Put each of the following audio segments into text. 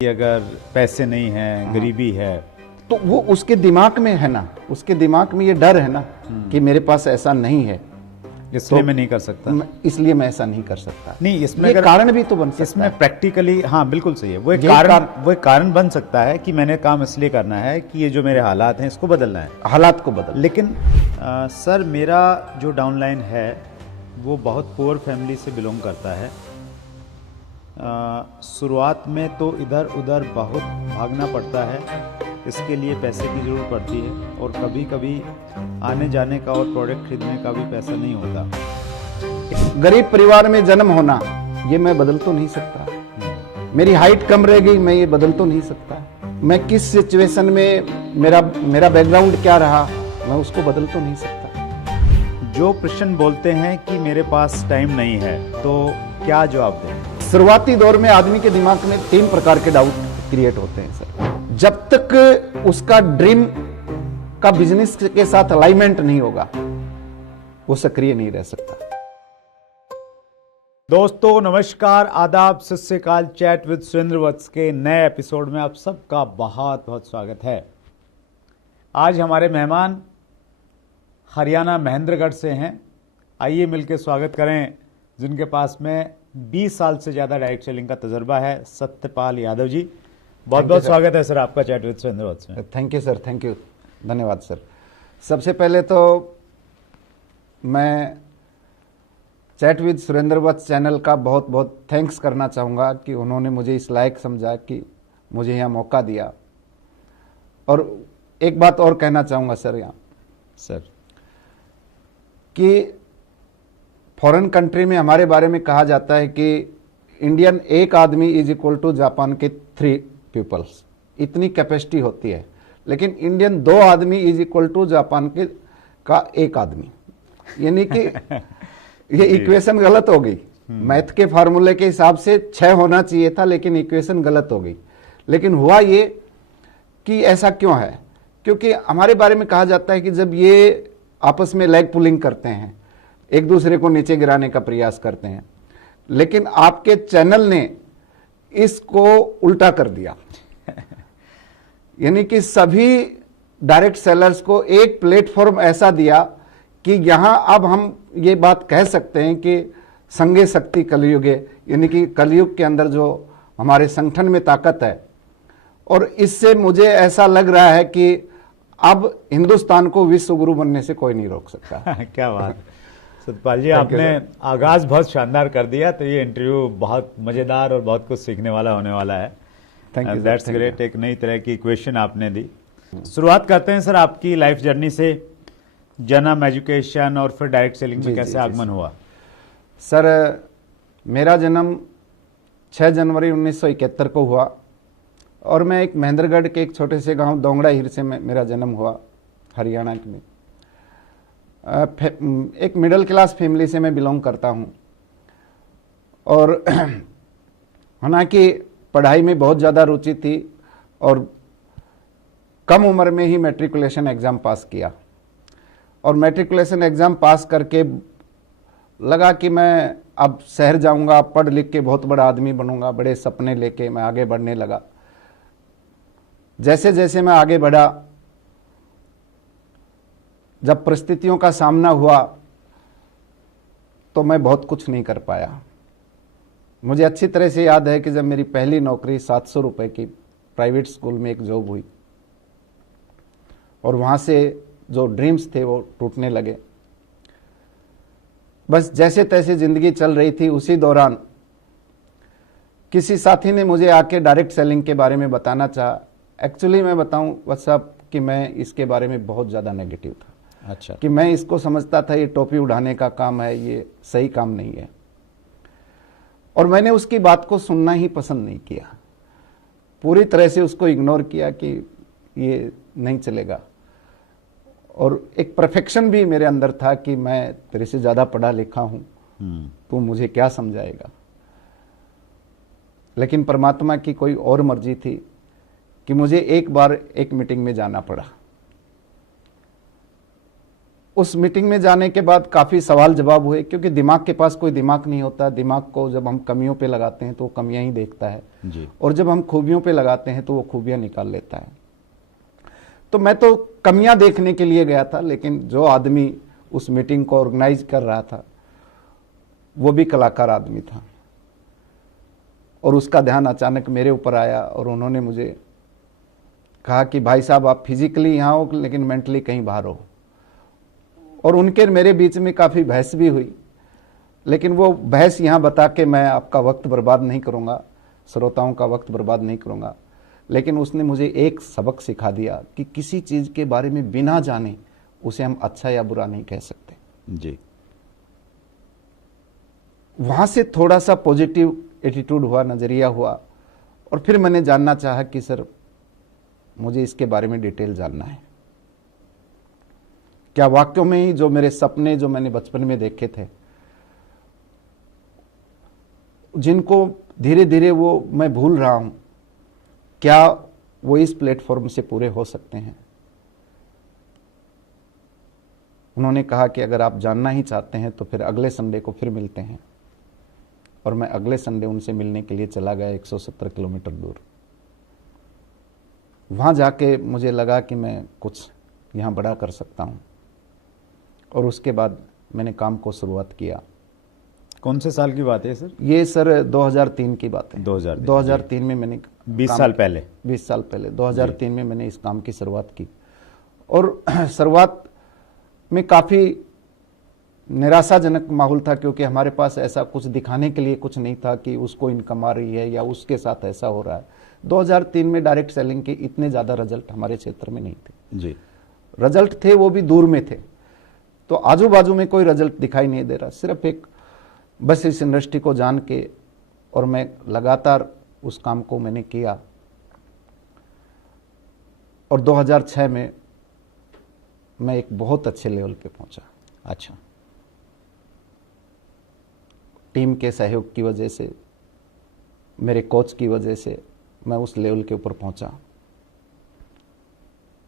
कि अगर पैसे नहीं हैं, गरीबी है, तो वो उसके दिमाग में है ना, उसके दिमाग में ये डर है ना कि मेरे पास ऐसा नहीं है, इसलिए मैं नहीं कर सकता। इसलिए मैं ऐसा नहीं कर सकता। नहीं, इसमें ये कारण भी तो बन सकता इसमें है। प्रैक्टिकली हाँ बिल्कुल सही है। वो एक यही वो एक कारण बन सकता है कि मैंने काम इसलिए करना है कि ये जो मेरे हालात हैं इसको बदलना है, हालात को बदल। लेकिन सर मेरा जो डाउनलाइन है वो बहुत पुअर फैमिली से बिलोंग करता है। शुरुआत में तो इधर उधर बहुत भागना पड़ता है, इसके लिए पैसे की ज़रूरत पड़ती है, और कभी कभी आने जाने का और प्रोडक्ट खरीदने का भी पैसा नहीं होता। गरीब परिवार में जन्म होना ये मैं बदल तो नहीं सकता। मेरी हाइट कम रह गई, मैं ये बदल तो नहीं सकता। मैं किस सिचुएशन में मेरा बैकग्राउंड क्या रहा, मैं उसको बदल तो नहीं सकता। जो प्रश्न बोलते हैं कि मेरे पास टाइम नहीं है, तो क्या जवाब दें? शुरुआती दौर में आदमी के दिमाग में 3 प्रकार के डाउट क्रिएट होते हैं सर। जब तक उसका ड्रीम का बिजनेस के साथ अलाइनमेंट नहीं होगा, वो सक्रिय नहीं रह सकता। दोस्तों नमस्कार, आदाब, सत श्री अकाल। चैट विद सुरेंद्र वत्स के नए एपिसोड में आप सबका बहुत बहुत स्वागत है। आज हमारे मेहमान हरियाणा महेंद्रगढ़ से हैं। आइए मिलकर स्वागत करें जिनके पास में 20 साल से ज़्यादा डायरेक्ट सेलिंग का तजुर्बा है, सत्यपाल यादव जी। बहुत बहुत स्वागत है सर आपका चैट विद सुरेंद्र वत्स में। Thank you sir, thank you, धन्यवाद सर। सबसे पहले तो मैं chat with Surendra Vats channel का बहुत बहुत थैंक्स करना चाहूँगा कि उन्होंने मुझे इस लायक समझा कि मुझे यहाँ मौका दिया। और एक बात और कहना चाहूँगा सर यहाँ सर कि फॉरेन कंट्री में हमारे बारे में कहा जाता है कि इंडियन एक आदमी इज इक्वल टू जापान के 3 पीपल्स, इतनी कैपेसिटी होती है। लेकिन इंडियन 2 आदमी इज इक्वल टू जापान के का 1 आदमी, यानी कि ये इक्वेशन गलत हो गई। मैथ के फार्मूले के हिसाब से 6 होना चाहिए था, लेकिन इक्वेशन गलत हो गई। लेकिन हुआ ये कि ऐसा क्यों है? क्योंकि हमारे बारे में कहा जाता है कि जब ये आपस में लेग पुलिंग करते हैं, एक दूसरे को नीचे गिराने का प्रयास करते हैं, लेकिन आपके चैनल ने इसको उल्टा कर दिया। यानी कि सभी डायरेक्ट सेलर्स को एक प्लेटफॉर्म ऐसा दिया कि यहां अब हम ये बात कह सकते हैं कि संगे शक्ति कलयुगे, यानी कि कलयुग के अंदर जो हमारे संगठन में ताकत है। और इससे मुझे ऐसा लग रहा है कि अब हिंदुस्तान को विश्व गुरु बनने से कोई नहीं रोक सकता। क्या बात सतपाल जी, आपने आगाज बहुत शानदार कर दिया, तो ये इंटरव्यू बहुत मजेदार और बहुत कुछ सीखने वाला होने वाला है। Thank you, that's great. एक नई तरह की इक्वेशन आपने दी। शुरुआत करते हैं सर आपकी लाइफ जर्नी से। जन्म, एजुकेशन और फिर डायरेक्ट सेलिंग में कैसे आगमन हुआ? सर मेरा जन्म 6 जनवरी 1971 को हुआ, और मैं एक महेंद्रगढ़ के एक छोटे से गांव दोंगड़ा हिर से मेरा जन्म हुआ, हरियाणा में। एक मिडिल क्लास फैमिली से मैं बिलोंग करता हूं, और हालांकि पढ़ाई में बहुत ज़्यादा रुचि थी, और कम उम्र में ही मैट्रिकुलेशन एग्ज़ाम पास किया। और मैट्रिकुलेशन एग्ज़ाम पास करके लगा कि मैं अब शहर जाऊंगा, पढ़ लिख के बहुत बड़ा आदमी बनूंगा। बड़े सपने लेके मैं आगे बढ़ने लगा। जैसे जैसे मैं आगे बढ़ा, जब परिस्थितियों का सामना हुआ तो मैं बहुत कुछ नहीं कर पाया। मुझे अच्छी तरह से याद है कि जब मेरी पहली नौकरी 700 रुपए की प्राइवेट स्कूल में एक जॉब हुई, और वहाँ से जो ड्रीम्स थे वो टूटने लगे। बस जैसे तैसे ज़िंदगी चल रही थी। उसी दौरान किसी साथी ने मुझे आके डायरेक्ट सेलिंग के बारे में बताना चाहा। एक्चुअली मैं बताऊं व्हाट्सएप कि मैं इसके बारे में बहुत ज़्यादा नेगेटिव था। अच्छा। कि मैं इसको समझता था ये टोपी उड़ाने का काम है, ये सही काम नहीं है। और मैंने उसकी बात को सुनना ही पसंद नहीं किया, पूरी तरह से उसको इग्नोर किया कि ये नहीं चलेगा। और एक परफेक्शन भी मेरे अंदर था कि मैं तेरे से ज़्यादा पढ़ा लिखा हूँ, तू मुझे क्या समझाएगा। लेकिन परमात्मा की कोई और मर्जी थी कि मुझे एक बार एक मीटिंग में जाना पड़ा। उस मीटिंग में जाने के बाद काफ़ी सवाल जवाब हुए, क्योंकि दिमाग के पास कोई दिमाग नहीं होता। दिमाग को जब हम कमियों पे लगाते हैं तो वो कमियां ही देखता है जी। और जब हम खूबियों पे लगाते हैं तो वो खूबियां निकाल लेता है। तो मैं तो कमियां देखने के लिए गया था, लेकिन जो आदमी उस मीटिंग को ऑर्गेनाइज कर रहा था वो भी कलाकार आदमी था, और उसका ध्यान अचानक मेरे ऊपर आया और उन्होंने मुझे कहा कि भाई साहब आप फिजिकली यहाँ हो लेकिन मेंटली कहीं बाहर हो। और उनके मेरे बीच में काफ़ी बहस भी हुई, लेकिन वो बहस यहाँ बता के मैं आपका वक्त बर्बाद नहीं करूँगा, श्रोताओं का वक्त बर्बाद नहीं करूँगा। लेकिन उसने मुझे एक सबक सिखा दिया कि किसी चीज़ के बारे में बिना जाने उसे हम अच्छा या बुरा नहीं कह सकते। जी। वहाँ से थोड़ा सा पॉजिटिव एटीट्यूड हुआ, नज़रिया हुआ, और फिर मैंने जानना चाहा कि सर मुझे इसके बारे में डिटेल जानना है। क्या वाक्यों में ही जो मेरे सपने जो मैंने बचपन में देखे थे, जिनको धीरे धीरे वो मैं भूल रहा हूं, क्या वो इस प्लेटफॉर्म से पूरे हो सकते हैं? उन्होंने कहा कि अगर आप जानना ही चाहते हैं तो फिर अगले संडे को फिर मिलते हैं। और मैं अगले संडे उनसे मिलने के लिए चला गया 170 किलोमीटर दूर। वहां जाके मुझे लगा कि मैं कुछ यहाँ बड़ा कर सकता हूँ, और उसके बाद मैंने काम को शुरुआत किया। कौन से साल की बात है सर? ये सर 2003 की बात है। 2003 में मैंने 20 साल पहले 20 साल पहले 2003 में मैंने इस काम की शुरुआत की। और शुरुआत में काफ़ी निराशाजनक माहौल था, क्योंकि हमारे पास ऐसा कुछ दिखाने के लिए कुछ नहीं था कि उसको इनकम आ रही है या उसके साथ ऐसा हो रहा है। 2003 में डायरेक्ट सेलिंग के इतने ज़्यादा रिजल्ट हमारे क्षेत्र में नहीं थे। जी। रिजल्ट थे वो भी दूर में थे, तो आजू बाजू में कोई रिजल्ट दिखाई नहीं दे रहा। सिर्फ एक बस इस इंडस्ट्री को जान के, और मैं लगातार उस काम को मैंने किया, और 2006 में मैं एक बहुत अच्छे लेवल पे पहुंचा। अच्छा। टीम के सहयोग की वजह से, मेरे कोच की वजह से मैं उस लेवल के ऊपर पहुंचा।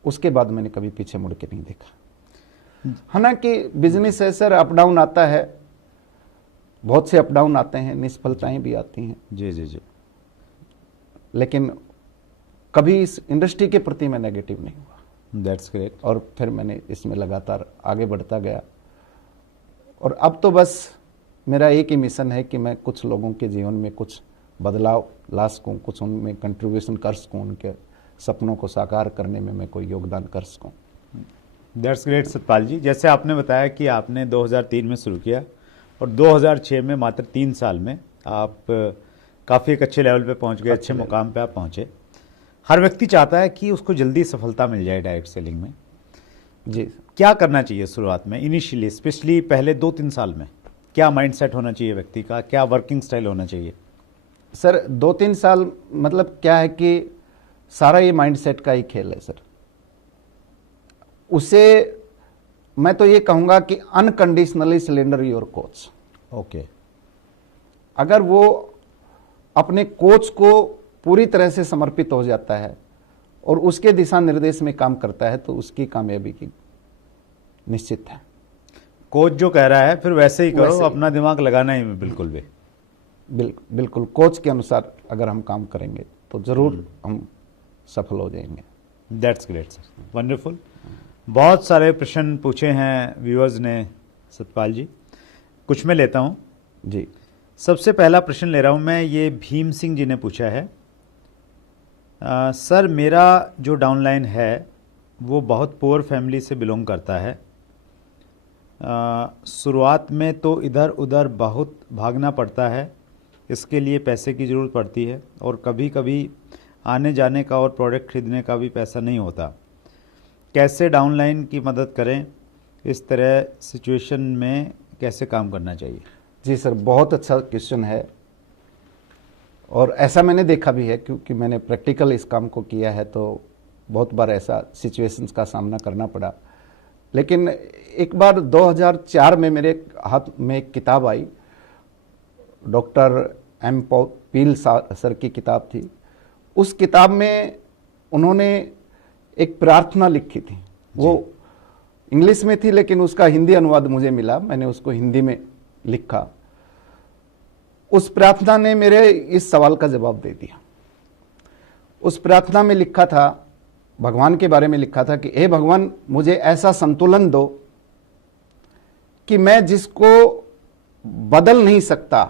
उसके बाद मैंने कभी पीछे मुड़ के नहीं देखा। हालांकि बिजनेस है सर, अप डाउन आता है, बहुत से अप डाउन आते हैं, निष्फलताएं भी आती हैं। जी जी जी। लेकिन कभी इस इंडस्ट्री के प्रति मैं नेगेटिव नहीं हुआ। That's great. और फिर मैंने इसमें लगातार आगे बढ़ता गया, और अब तो बस मेरा एक ही मिशन है कि मैं कुछ लोगों के जीवन में कुछ बदलाव ला सकूं, कुछ उनमें कंट्रीब्यूशन कर सकूं, उनके सपनों को साकार करने में मैं कोई योगदान कर सकूं। दैट्स ग्रेट सतपाल जी। जैसे आपने बताया कि आपने 2003 में शुरू किया और 2006 में मात्र 3 साल में आप काफ़ी एक अच्छे लेवल पे पहुंच गए, अच्छे मुकाम पे आप पहुंचे। हर व्यक्ति चाहता है कि उसको जल्दी सफलता मिल जाए डायरेक्ट सेलिंग में। जी। क्या करना चाहिए शुरुआत में, इनिशियली, स्पेशली पहले 2-3 साल में? क्या माइंडसेट होना चाहिए व्यक्ति का, क्या वर्किंग स्टाइल होना चाहिए? सर 2-3 साल मतलब क्या है कि सारा ये माइंडसेट का ही खेल है सर। उसे मैं तो ये कहूंगा कि unconditionally cylinder your coach. Okay. अगर वो अपने कोच को पूरी तरह से समर्पित हो जाता है और उसके दिशा निर्देश में काम करता है तो उसकी कामयाबी की निश्चित है। कोच जो कह रहा है फिर वैसे ही करो, वैसे ही। अपना दिमाग लगाना ही बिल्कुल भी। बिल्कुल कोच के अनुसार अगर हम काम करेंगे तो जरूर हम सफल हो जाएंगे। That's great sir, wonderful. बहुत सारे प्रश्न पूछे हैं व्यूअर्स ने सतपाल जी, कुछ मैं लेता हूँ जी। सबसे पहला प्रश्न ले रहा हूँ मैं, ये भीम सिंह जी ने पूछा है। सर मेरा जो डाउनलाइन है वो बहुत पुअर फैमिली से बिलोंग करता है। शुरुआत में तो इधर उधर बहुत भागना पड़ता है, इसके लिए पैसे की ज़रूरत पड़ती है और कभी कभी आने जाने का और प्रोडक्ट खरीदने का भी पैसा नहीं होता। कैसे डाउनलाइन की मदद करें, इस तरह सिचुएशन में कैसे काम करना चाहिए? जी सर, बहुत अच्छा क्वेश्चन है और ऐसा मैंने देखा भी है क्योंकि मैंने प्रैक्टिकल इस काम को किया है, तो बहुत बार ऐसा सिचुएशंस का सामना करना पड़ा। लेकिन एक बार 2004 में मेरे हाथ में एक किताब आई, डॉक्टर एम पील सर की किताब थी। उस किताब में उन्होंने एक प्रार्थना लिखी थी। इंग्लिश में थी लेकिन उसका हिंदी अनुवाद मुझे मिला, मैंने उसको हिंदी में लिखा। उस प्रार्थना ने मेरे इस सवाल का जवाब दे दिया। उस प्रार्थना में लिखा था, भगवान के बारे में लिखा था कि हे भगवान, मुझे ऐसा संतुलन दो कि मैं जिसको बदल नहीं सकता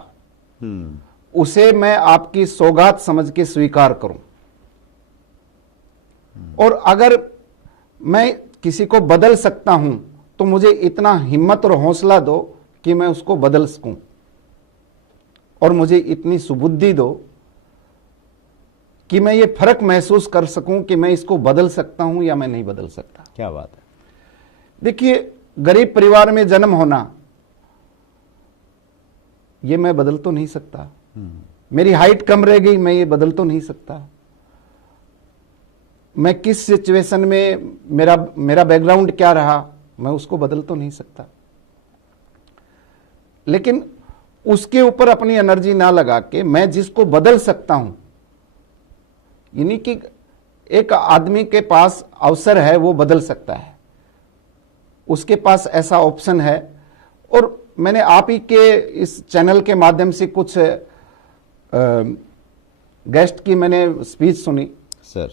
उसे मैं आपकी सौगात समझ के स्वीकार करूं, और अगर मैं किसी को बदल सकता हूं तो मुझे इतना हिम्मत और हौसला दो कि मैं उसको बदल सकूं, और मुझे इतनी सुबुद्धि दो कि मैं ये फर्क महसूस कर सकूं कि मैं इसको बदल सकता हूं या मैं नहीं बदल सकता। क्या बात है। देखिए, गरीब परिवार में जन्म होना, ये मैं बदल तो नहीं सकता। मेरी हाइट कम रह गई, मैं ये बदल तो नहीं सकता। मैं किस सिचुएशन में, मेरा बैकग्राउंड क्या रहा, मैं उसको बदल तो नहीं सकता। लेकिन उसके ऊपर अपनी एनर्जी ना लगा के मैं जिसको बदल सकता हूं, यानी कि एक आदमी के पास अवसर है, वो बदल सकता है, उसके पास ऐसा ऑप्शन है। और मैंने आप ही के इस चैनल के माध्यम से कुछ गेस्ट की मैंने स्पीच सुनी सर,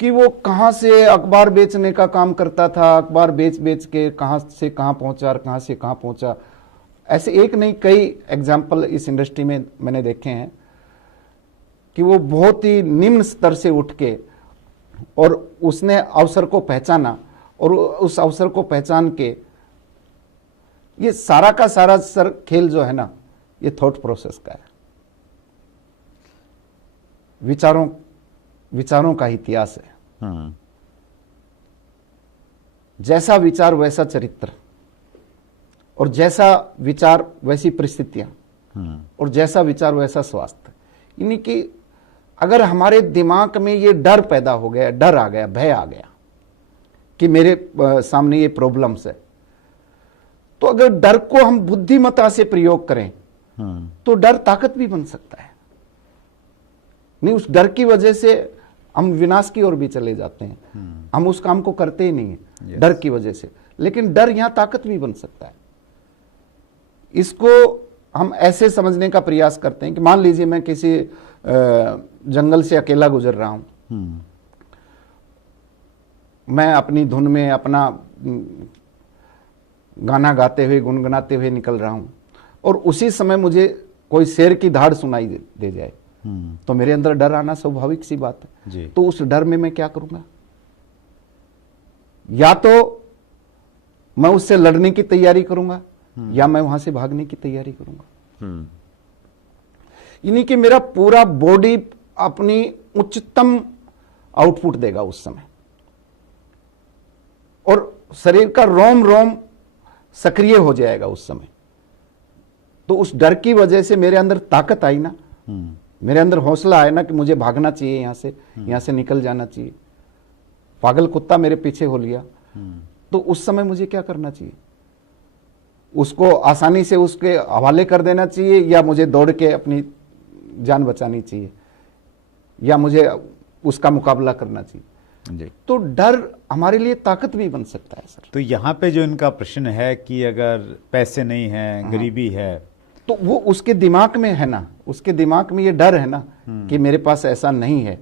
कि वो कहां से अखबार बेचने का काम करता था, अखबार बेच बेच के कहां से कहां पहुंचा और कहां से कहां पहुंचा। ऐसे एक नहीं, कई एग्जाम्पल इस इंडस्ट्री में मैंने देखे हैं कि वो बहुत ही निम्न स्तर से उठ के, और उसने अवसर को पहचाना, और उस अवसर को पहचान के, ये सारा का सारा सर खेल जो है ना, ये थॉट प्रोसेस का है, विचारों का इतिहास है। जैसा विचार वैसा चरित्र, और जैसा विचार वैसी परिस्थितियां, और जैसा विचार वैसा स्वास्थ्य। यानी कि अगर हमारे दिमाग में ये डर पैदा हो गया, डर आ गया, भय आ गया कि मेरे सामने ये प्रॉब्लम्स है, तो अगर डर को हम बुद्धिमत्ता से प्रयोग करें तो डर ताकत भी बन सकता है। नहीं, उस डर की वजह से हम विनाश की ओर भी चले जाते हैं, हम उस काम को करते ही नहीं है डर की वजह से। लेकिन डर यहां ताकत भी बन सकता है। इसको हम ऐसे समझने का प्रयास करते हैं कि मान लीजिए मैं किसी जंगल से अकेला गुजर रहा हूं, मैं अपनी धुन में अपना गाना गाते हुए, गुनगुनाते हुए निकल रहा हूं, और उसी समय मुझे कोई शेर की धाड़ सुनाई दे जाए, तो मेरे अंदर डर आना स्वाभाविक सी बात है जी। तो उस डर में मैं क्या करूंगा? या तो मैं उससे लड़ने की तैयारी करूंगा, या मैं वहां से भागने की तैयारी करूंगा। यानी कि मेरा पूरा बॉडी अपनी उच्चतम आउटपुट देगा उस समय, और शरीर का रोम रोम सक्रिय हो जाएगा उस समय। तो उस डर की वजह से मेरे अंदर ताकत आई ना, मेरे अंदर हौसला आया ना कि मुझे भागना चाहिए, यहां से निकल जाना चाहिए। पागल कुत्ता मेरे पीछे हो लिया, तो उस समय मुझे क्या करना चाहिए? उसको आसानी से उसके हवाले कर देना चाहिए, या मुझे दौड़ के अपनी जान बचानी चाहिए, या मुझे उसका मुकाबला करना चाहिए? जी। तो डर हमारे लिए ताकत भी बन सकता है सर। तो यहाँ पे जो इनका प्रश्न है कि अगर पैसे नहीं है, गरीबी है, तो वो उसके दिमाग में है ना, उसके दिमाग में ये डर है ना कि मेरे पास ऐसा नहीं है,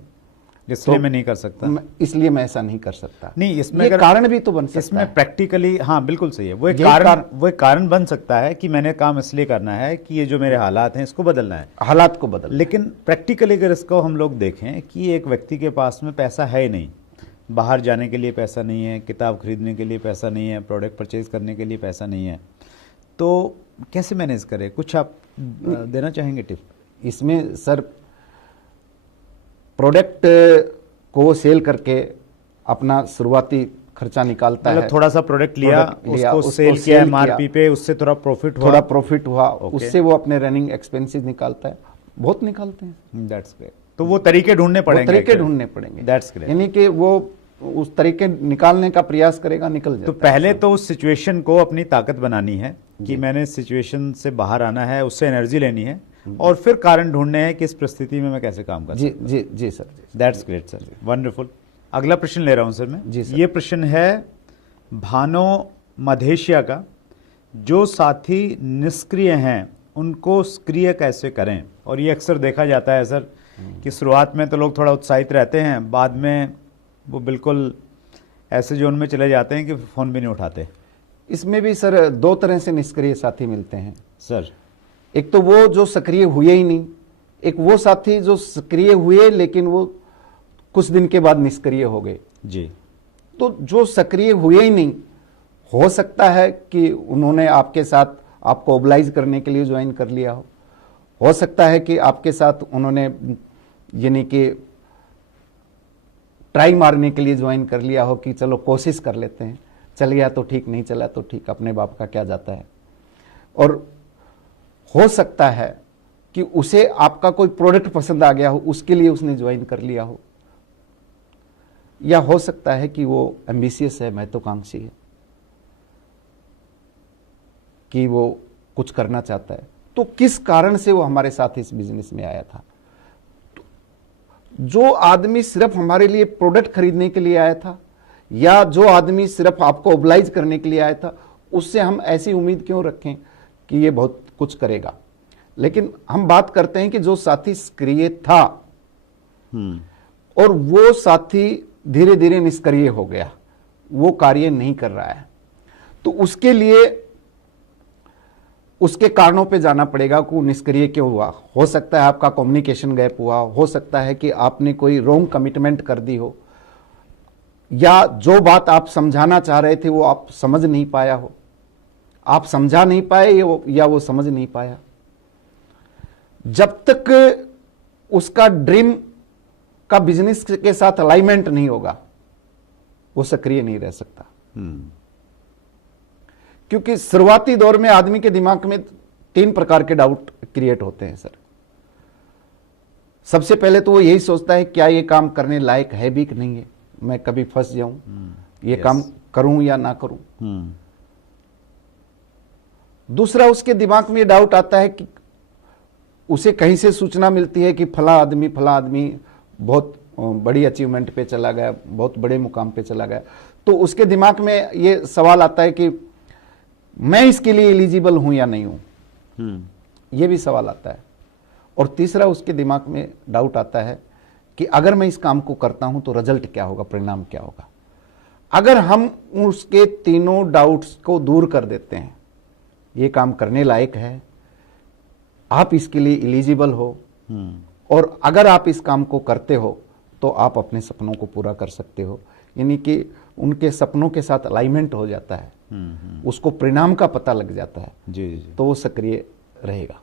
इसलिए तो मैं नहीं कर सकता। इसलिए मैं ऐसा नहीं कर सकता। नहीं, इसमें ये अगर कारण भी तो बन सकता इसमें है। प्रैक्टिकली, हाँ बिल्कुल सही है, वो एक यही वो एक कारण बन सकता है कि मैंने काम इसलिए करना है कि ये जो मेरे हालात हैं इसको बदलना है, हालात को बदल। लेकिन प्रैक्टिकली अगर इसको हम लोग देखें कि एक व्यक्ति के पास में पैसा है ही नहीं, बाहर जाने के लिए पैसा नहीं है, किताब खरीदने के लिए पैसा नहीं है, प्रोडक्ट परचेज करने के लिए पैसा नहीं है, तो कैसे मैनेज करें? कुछ आप देना चाहेंगे टिप? इसमें सर, प्रोडक्ट को सेल करके अपना शुरुआती खर्चा निकालता है। मतलब थोड़ा सा प्रोडक्ट लिया, उसको सेल किया एमआरपी पे, उससे थोड़ा प्रॉफिट हुआ, उससे वो अपने रनिंग एक्सपेंसेस निकालता है। बहुत निकालते हैं। That's great. तो वो तरीके ढूंढने पड़ेंगे। That's great. यानी कि वो उस तरीके निकालने का प्रयास करेगा, निकल जाता तो पहले तो उस सिचुएशन को अपनी ताकत बनानी है कि मैंने सिचुएशन से बाहर आना है, उससे एनर्जी लेनी है, और फिर कारण ढूंढने हैं कि इस परिस्थिति में मैं कैसे काम कर सकता हूं। जी sir. That's great sir, wonderful. अगला प्रश्न ले रहा हूं सर मैं। जी सर। ये प्रश्न है भानो मधेशिया का, जो साथी निष्क्रिय हैं उनको सक्रिय कैसे करें। और ये अक्सर देखा जाता है सर कि शुरुआत में तो लोग थोड़ा उत्साहित रहते हैं, बाद में वो बिल्कुल ऐसे जोन में चले जाते हैं कि फ़ोन भी नहीं उठाते। इसमें भी सर दो तरह से निष्क्रिय साथी मिलते हैं सर। एक तो वो जो सक्रिय हुए ही नहीं, एक वो साथी जो सक्रिय हुए लेकिन वो कुछ दिन के बाद निष्क्रिय हो गए जी। तो जो सक्रिय हुए ही नहीं, हो सकता है कि उन्होंने आपके साथ आपको ओबलाइज करने के लिए ज्वाइन कर लिया हो सकता है कि आपके साथ उन्होंने यानी कि ट्राई मारने के लिए ज्वाइन कर लिया हो कि चलो कोशिश कर लेते हैं, चल गया तो ठीक, नहीं चला तो ठीक, अपने बाप का क्या जाता है। और हो सकता है कि उसे आपका कोई प्रोडक्ट पसंद आ गया हो, उसके लिए उसने ज्वाइन कर लिया हो, या हो सकता है कि वो एम्बिशियस है, महत्वाकांक्षी है, कि वो कुछ करना चाहता है। तो किस कारण से वो हमारे साथ इस बिजनेस में आया था। तो जो आदमी सिर्फ हमारे लिए प्रोडक्ट खरीदने के लिए आया था, या जो आदमी सिर्फ आपको ओबलाइज करने के लिए आया था, उससे हम ऐसी उम्मीद क्यों रखें कि ये बहुत कुछ करेगा। लेकिन हम बात करते हैं कि जो साथी सक्रिय था और वो साथी धीरे धीरे निष्क्रिय हो गया, वो कार्य नहीं कर रहा है, तो उसके लिए उसके कारणों पे जाना पड़ेगा कि वो निष्क्रिय क्यों हुआ। हो सकता है आपका कम्युनिकेशन गैप हुआ, हो सकता है कि आपने कोई रॉन्ग कमिटमेंट कर दी हो, या जो बात आप समझाना चाह रहे थे वो आप समझ नहीं पाया हो, आप समझा नहीं पाए या वो समझ नहीं पाया। जब तक उसका ड्रीम का बिजनेस के साथ अलाइनमेंट नहीं होगा, वो सक्रिय नहीं रह सकता। क्योंकि शुरुआती दौर में आदमी के दिमाग में 3 प्रकार के डाउट क्रिएट होते हैं सर। सबसे पहले तो वो यही सोचता है क्या ये काम करने लायक है भी कि नहीं है, मैं कभी फंस जाऊं, ये काम करूं या ना करूं। दूसरा, उसके दिमाग में डाउट आता है कि उसे कहीं से सूचना मिलती है कि फला आदमी बहुत बड़ी अचीवमेंट पे चला गया, बहुत बड़े मुकाम पे चला गया, तो उसके दिमाग में ये सवाल आता है कि मैं इसके लिए एलिजिबल हूं या नहीं हूं। यह भी सवाल आता है। और तीसरा, उसके दिमाग में डाउट आता है कि अगर मैं इस काम को करता हूं तो रिजल्ट क्या होगा, परिणाम क्या होगा। अगर हम उसके तीनों डाउट्स को दूर कर देते हैं, ये काम करने लायक है, आप इसके लिए एलिजिबल हो, और अगर आप इस काम को करते हो तो आप अपने सपनों को पूरा कर सकते हो, यानी कि उनके सपनों के साथ अलाइनमेंट हो जाता है, उसको परिणाम का पता लग जाता है, जी, तो वो सक्रिय रहेगा।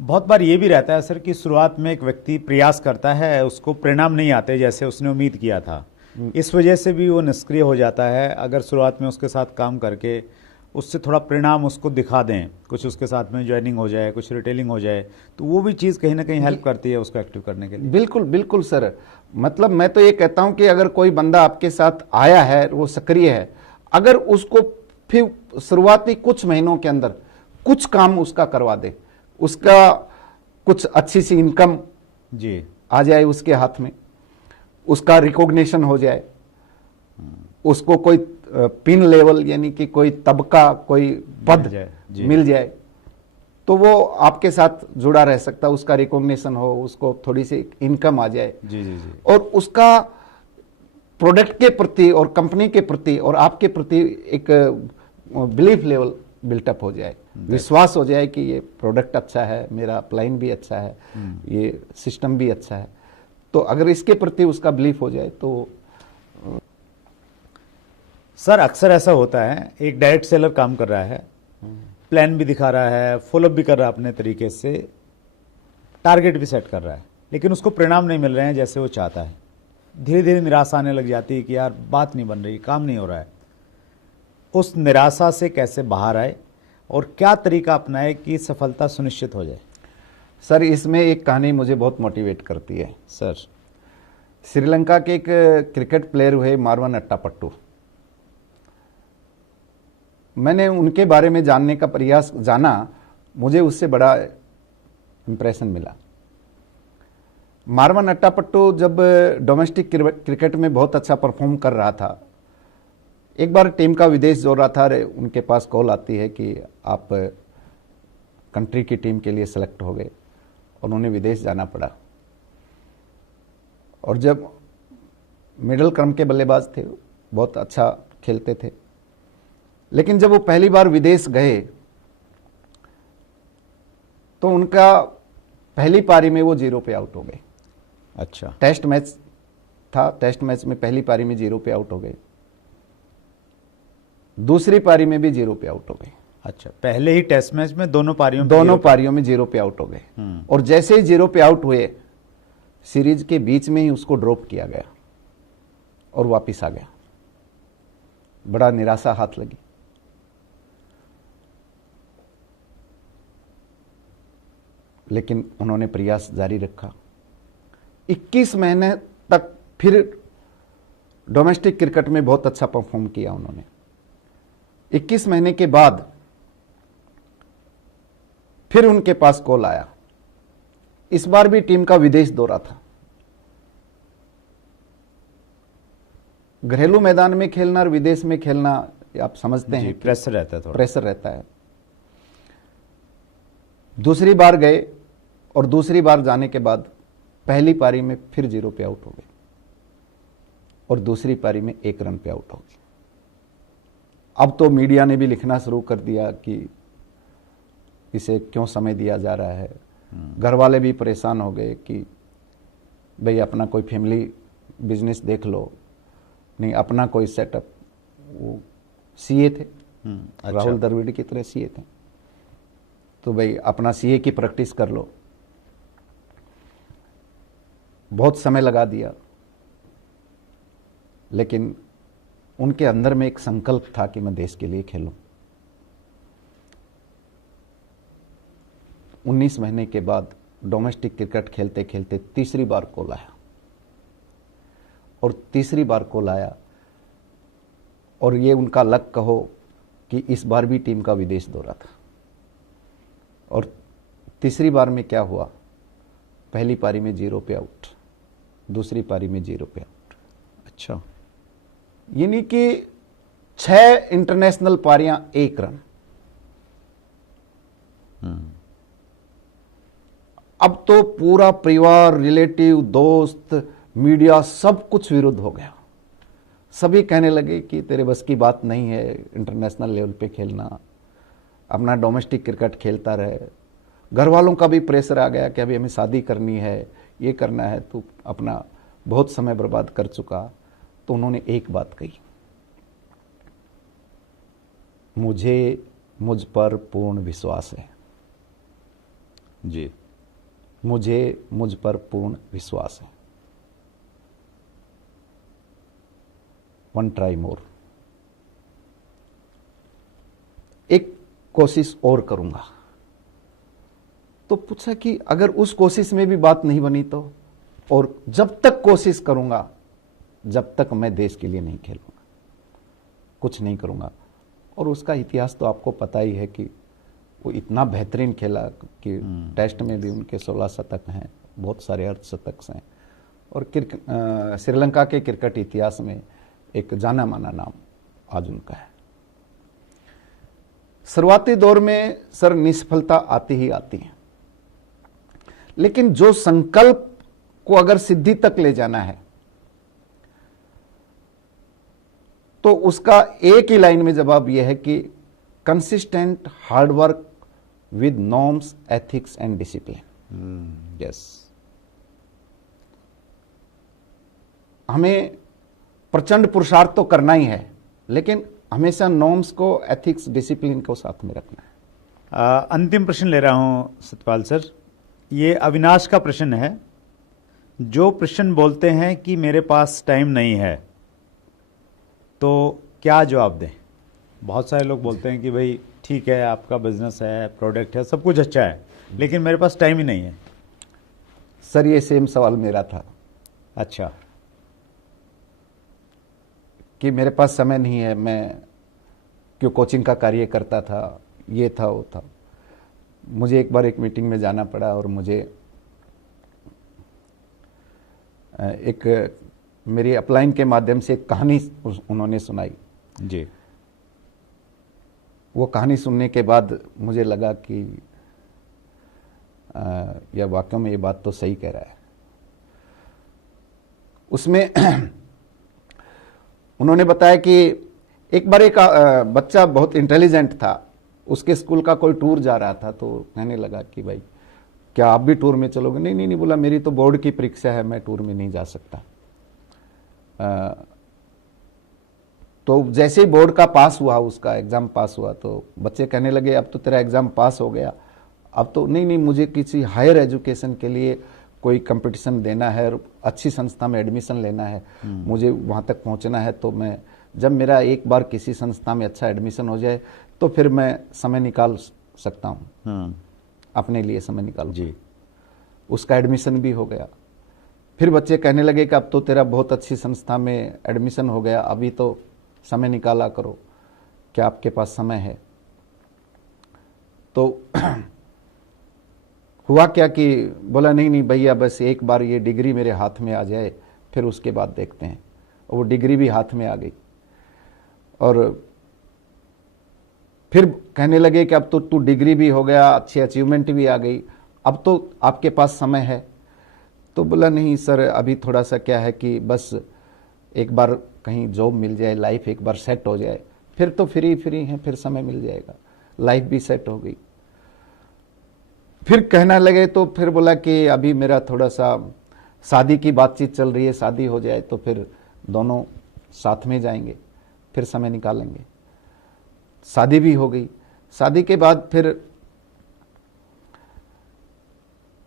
बहुत बार ये भी रहता है सर कि शुरुआत में एक व्यक्ति प्रयास करता है, उसको परिणाम नहीं आते जैसे उसने उम्मीद किया था, इस वजह से भी वो निष्क्रिय हो जाता है। अगर शुरुआत में उसके साथ काम करके उससे थोड़ा परिणाम उसको दिखा दें, कुछ उसके साथ में ज्वाइनिंग हो जाए, कुछ रिटेलिंग हो जाए, तो वो भी चीज़ कहीं ना कहीं हेल्प करती है उसको एक्टिव करने के लिए। बिल्कुल बिल्कुल सर, मतलब मैं तो ये कहता हूं कि अगर कोई बंदा आपके साथ आया है, वो सक्रिय है, अगर उसको फिर शुरुआती कुछ महीनों के अंदर कुछ काम उसका करवा दे, उसका कुछ अच्छी सी इनकम जी आ जाए उसके हाथ में, उसका रिकॉग्निशन हो जाए, उसको कोई पिन लेवल यानी कि कोई तबका, कोई पद मिल जाए, तो वो आपके साथ जुड़ा रह सकता है। उसका रिकॉग्निशन हो, उसको थोड़ी सी इनकम आ जाए, जी जी जी, और उसका प्रोडक्ट के प्रति और कंपनी के प्रति और आपके प्रति एक बिलीफ लेवल बिल्टअप हो जाए, विश्वास हो जाए कि ये प्रोडक्ट अच्छा है, मेरा अपलाइन भी अच्छा है, ये सिस्टम भी अच्छा है। तो अगर इसके प्रति उसका बिलीफ हो जाए तो सर अक्सर ऐसा होता है, एक डायरेक्ट सेलर काम कर रहा है, प्लान भी दिखा रहा है, फॉलोअप भी कर रहा है अपने तरीके से, टारगेट भी सेट कर रहा है, लेकिन उसको परिणाम नहीं मिल रहे हैं जैसे वो चाहता है। धीरे धीरे निराशा आने लग जाती है कि यार बात नहीं बन रही, काम नहीं हो रहा है। उस निराशा से कैसे बाहर आए और क्या तरीका अपनाए कि सफलता सुनिश्चित हो जाए? सर इसमें एक कहानी मुझे बहुत मोटिवेट करती है सर। श्रीलंका के एक क्रिकेट प्लेयर हुए मारवन अट्टापट्टू। मैंने उनके बारे में जानने का प्रयास जाना, मुझे उससे बड़ा इंप्रेशन मिला। मारवन अट्टापट्टू जब डोमेस्टिक क्रिकेट में बहुत अच्छा परफॉर्म कर रहा था, एक बार टीम का विदेश दौरा था, उनके पास कॉल आती है कि आप कंट्री की टीम के लिए सेलेक्ट हो गए और उन्हें विदेश जाना पड़ा। और जब मिडिल क्रम के बल्लेबाज थे, बहुत अच्छा खेलते थे, लेकिन जब वो पहली बार विदेश गए तो उनका पहली पारी में वो 0 पे आउट हो गए। अच्छा, टेस्ट मैच था, टेस्ट मैच में पहली पारी में 0 पे आउट हो गए, दूसरी पारी में भी 0 पे आउट हो गए। अच्छा, पहले ही टेस्ट मैच में दोनों पारियों में 0 पे आउट हो गए। और जैसे ही 0 पे आउट हुए, सीरीज के बीच में ही उसको ड्रॉप किया गया और वापिस आ गया। बड़ा निराशा हाथ लगी। लेकिन उन्होंने प्रयास जारी रखा। 21 महीने तक फिर डोमेस्टिक क्रिकेट में बहुत अच्छा परफॉर्म किया उन्होंने। 21 महीने के बाद फिर उनके पास कॉल आया। इस बार भी टीम का विदेश दौरा था। घरेलू मैदान में खेलना और विदेश में खेलना, आप समझते हैं, प्रेशर रहता है, थोड़ा प्रेशर रहता है। दूसरी बार गए और दूसरी बार जाने के बाद पहली पारी में फिर 0 पे आउट हो गए और दूसरी पारी में 1 रन पे आउट हो गए। अब तो मीडिया ने भी लिखना शुरू कर दिया कि इसे क्यों समय दिया जा रहा है। घर वाले भी परेशान हो गए कि भाई अपना कोई फैमिली बिजनेस देख लो, नहीं अपना कोई सेटअप। वो सीए थे, अच्छा। राहुल द्रविड़ की तरह सीए थे, तो भाई अपना सीए की प्रैक्टिस कर लो। बहुत समय लगा दिया, लेकिन उनके अंदर में एक संकल्प था कि मैं देश के लिए खेलूं। 19 महीने के बाद डोमेस्टिक क्रिकेट खेलते खेलते तीसरी बार कॉल आया, और तीसरी बार कॉल आया और ये उनका लक कहो कि इस बार भी टीम का विदेश दौरा था। और तीसरी बार में क्या हुआ, पहली पारी में 0 पे आउट, दूसरी पारी में 0 पे आउट। अच्छा, यानी कि 6 इंटरनेशनल पारियां 1 रन। अब तो पूरा परिवार, रिलेटिव, दोस्त, मीडिया सब कुछ विरुद्ध हो गया। सभी कहने लगे कि तेरे बस की बात नहीं है इंटरनेशनल लेवल पे खेलना, अपना डोमेस्टिक क्रिकेट खेलता रहे। घर वालों का भी प्रेशर आ गया कि अभी हमें शादी करनी है, ये करना है, तू अपना बहुत समय बर्बाद कर चुका। तो उन्होंने एक बात कही, मुझ पर पूर्ण विश्वास है जी, मुझ पर पूर्ण विश्वास है। 1 ट्राई मोर, एक कोशिश और करूंगा। तो पूछा कि अगर उस कोशिश में भी बात नहीं बनी तो, और जब तक कोशिश करूंगा, जब तक मैं देश के लिए नहीं खेलूंगा, कुछ नहीं करूंगा। और उसका इतिहास तो आपको पता ही है कि वो इतना बेहतरीन खेला कि टेस्ट में भी उनके 16 शतक हैं, बहुत सारे अर्धशतक हैं, और श्रीलंका के क्रिकेट इतिहास में एक जाना माना नाम आज उनका है। शुरुआती दौर में सर निष्फलता आती ही आती है, लेकिन जो संकल्प को अगर सिद्धि तक ले जाना है तो उसका एक ही लाइन में जवाब यह है कि consistent hard work with norms, ethics and discipline. Yes, हमें प्रचंड पुरुषार्थ तो करना ही है, लेकिन हमेशा नॉर्म्स को, एथिक्स, डिसिप्लिन को साथ में रखना है। अंतिम प्रश्न ले रहा हूं सतपाल सर, ये अविनाश का प्रश्न है। जो प्रश्न बोलते हैं कि मेरे पास टाइम नहीं है, तो क्या जवाब दें? बहुत सारे लोग बोलते हैं कि भाई ठीक है, आपका बिजनेस है, प्रोडक्ट है, सब कुछ अच्छा है, लेकिन मेरे पास टाइम ही नहीं है। सर ये सेम सवाल मेरा था। अच्छा, कि मेरे पास समय नहीं है, मैं क्यों कोचिंग का कार्य करता था, ये था वो था। मुझे एक बार एक मीटिंग में जाना पड़ा और मुझे एक मेरी अपलाइन के माध्यम से एक कहानी उन्होंने सुनाई। जी। वो कहानी सुनने के बाद मुझे लगा कि यह वाकई में ये बात तो सही कह रहा है। उसमें उन्होंने बताया कि एक बार एक बच्चा बहुत इंटेलिजेंट था, उसके स्कूल का कोई टूर जा रहा था, तो कहने लगा कि भाई क्या आप भी टूर में चलोगे? नहीं नहीं नहीं, बोला मेरी तो बोर्ड की परीक्षा है, मैं टूर में नहीं जा सकता। तो जैसे ही बोर्ड का पास हुआ, उसका एग्जाम पास हुआ, तो बच्चे कहने लगे अब तो तेरा एग्जाम पास हो गया, अब तो नहीं नहीं, मुझे किसी हायर एजुकेशन के लिए कोई कंपटीशन देना है, अच्छी संस्था में एडमिशन लेना है, मुझे वहां तक पहुंचना है। तो मैं जब मेरा एक बार किसी संस्था में अच्छा एडमिशन हो जाए तो फिर मैं समय निकाल सकता हूँ, अपने लिए समय निकाल जी। उसका एडमिशन भी हो गया। फिर बच्चे कहने लगे कि अब तो तेरा बहुत अच्छी संस्था में एडमिशन हो गया, अभी तो समय निकाला करो, क्या आपके पास समय है? तो हुआ क्या कि बोला नहीं नहीं भैया, बस एक बार ये डिग्री मेरे हाथ में आ जाए, फिर उसके बाद देखते हैं। वो डिग्री भी हाथ में आ गई और फिर कहने लगे कि अब तो तू डिग्री भी हो गया, अच्छी अचीवमेंट भी आ गई, अब तो आपके पास समय है। तो बोला नहीं सर, अभी थोड़ा सा क्या है कि बस एक बार कहीं जॉब मिल जाए, लाइफ एक बार सेट हो जाए, फिर तो फ्री हैं, फिर समय मिल जाएगा, लाइफ भी सेट हो गई। फिर कहना लगे तो फिर बोला कि अभी मेरा थोड़ा सा शादी की बातचीत चल रही है, शादी हो जाए तो फिर दोनों साथ में जाएंगे, फिर समय निकालेंगे। शादी भी हो गई। शादी के बाद फिर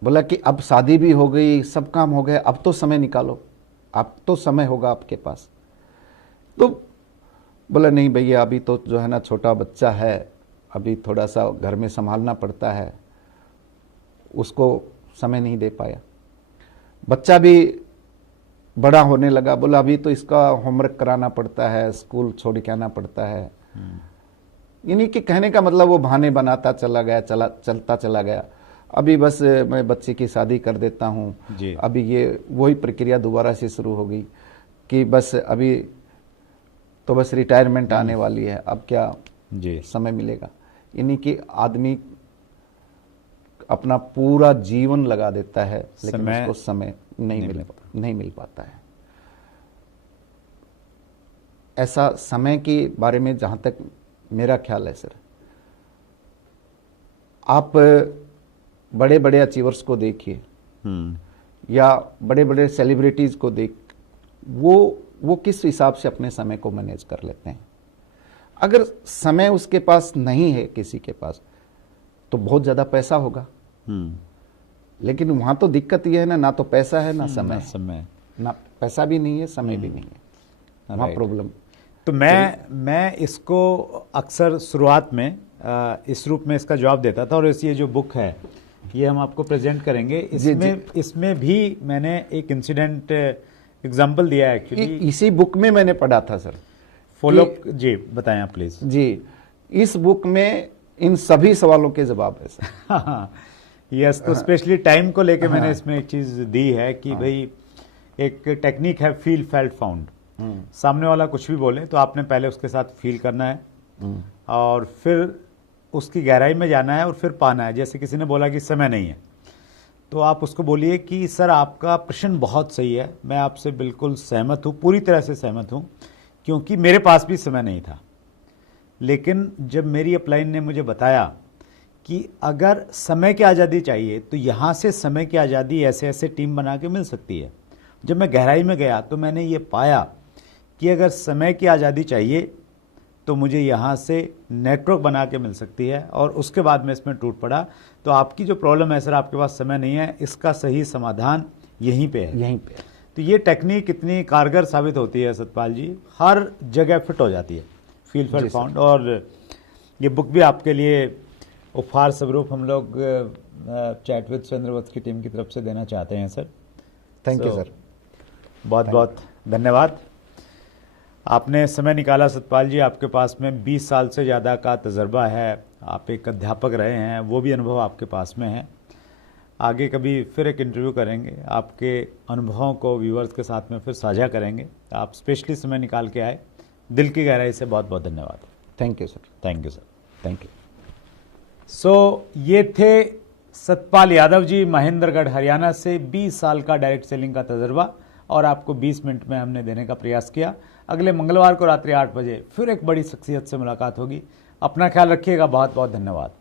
बोला कि अब शादी भी हो गई, सब काम हो गए, अब तो समय निकालो, अब तो समय होगा आपके पास। तो बोला नहीं भैया, अभी तो जो है ना छोटा बच्चा है, अभी थोड़ा सा घर में संभालना पड़ता है, उसको समय नहीं दे पाया। बच्चा भी बड़ा होने लगा, बोला अभी तो इसका होमवर्क कराना पड़ता है, स्कूल छोड़ के आना पड़ता है। यानी कि कहने का मतलब वो बहाने बनाता चला गया, चलता चला गया। अभी बस मैं बच्चे की शादी कर देता हूँ, अभी ये वही प्रक्रिया दोबारा से शुरू हो गई कि बस अभी तो बस रिटायरमेंट आने वाली है, अब क्या समय मिलेगा। यानी कि आदमी अपना पूरा जीवन लगा देता है, लेकिन उसको समय नहीं मिल पाता है। ऐसा समय के बारे में जहां तक मेरा ख्याल है सर, आप बड़े बड़े अचीवर्स को देखिए या बड़े बड़े सेलिब्रिटीज को देख, वो किस हिसाब से अपने समय को मैनेज कर लेते हैं। अगर समय उसके पास नहीं है, किसी के पास, तो बहुत ज्यादा पैसा होगा, लेकिन वहां तो दिक्कत यह है ना तो पैसा है ना समय, ना पैसा भी नहीं है, समय भी नहीं है, वहां प्रॉब्लम। तो मैं इसको अक्सर शुरुआत में इस रूप में इसका जवाब देता था, और ये जो बुक है ये हम आपको प्रेजेंट करेंगे। इसमें भी मैंने एक इंसिडेंट एग्जाम्पल दिया है एक्चुअली, इसी बुक में मैंने पढ़ा था सर। फॉलो जी, बताएं आप प्लीज। जी, इस बुक में इन सभी सवालों के जवाब है सर। यस, तो स्पेशली टाइम को लेके मैंने इसमें एक चीज दी है कि भाई एक टेक्निक है फील फेल्ट फाउंड। सामने वाला कुछ भी बोले तो आपने पहले उसके साथ फील करना है और फिर उसकी गहराई में जाना है और फिर पाना है। जैसे किसी ने बोला कि समय नहीं है, तो आप उसको बोलिए कि सर आपका प्रश्न बहुत सही है, मैं आपसे बिल्कुल सहमत हूँ, पूरी तरह से सहमत हूँ, क्योंकि मेरे पास भी समय नहीं था। लेकिन जब मेरी अपलाइन ने मुझे बताया कि अगर समय की आज़ादी चाहिए तो यहाँ से समय की आज़ादी ऐसे ऐसे टीम बना के मिल सकती है, जब मैं गहराई में गया तो मैंने ये पाया कि अगर समय की आज़ादी चाहिए तो मुझे यहाँ से नेटवर्क बना के मिल सकती है। और उसके बाद में इसमें टूट पड़ा। तो आपकी जो प्रॉब्लम है सर, आपके पास समय नहीं है, इसका सही समाधान यहीं पे है। तो ये टेक्निक इतनी कारगर साबित होती है सतपाल जी, हर जगह फिट हो जाती है, फील फेल्ट फाउंड। और ये बुक भी आपके लिए उपहार स्वरूप हम लोग चैट विद सुरेंद्र वत्स की टीम की तरफ से देना चाहते हैं सर। थैंक यू सर, बहुत बहुत धन्यवाद। आपने समय निकाला सतपाल जी, आपके पास में 20 साल से ज़्यादा का तजर्बा है, आप एक अध्यापक रहे हैं, वो भी अनुभव आपके पास में है। आगे कभी फिर एक इंटरव्यू करेंगे, आपके अनुभवों को व्यूअर्स के साथ में फिर साझा करेंगे। आप स्पेशली समय निकाल के आए, दिल की गहराई से बहुत बहुत धन्यवाद। Thank you sir. Thank you sir, thank you. So ये थे सतपाल यादव जी, महेंद्रगढ़ हरियाणा से। 20 साल का डायरेक्ट सेलिंग का तजर्बा और आपको 20 मिनट में हमने देने का प्रयास किया। अगले मंगलवार को रात्रि 8 बजे फिर एक बड़ी शख्सियत से मुलाकात होगी। अपना ख्याल रखिएगा। बहुत बहुत धन्यवाद।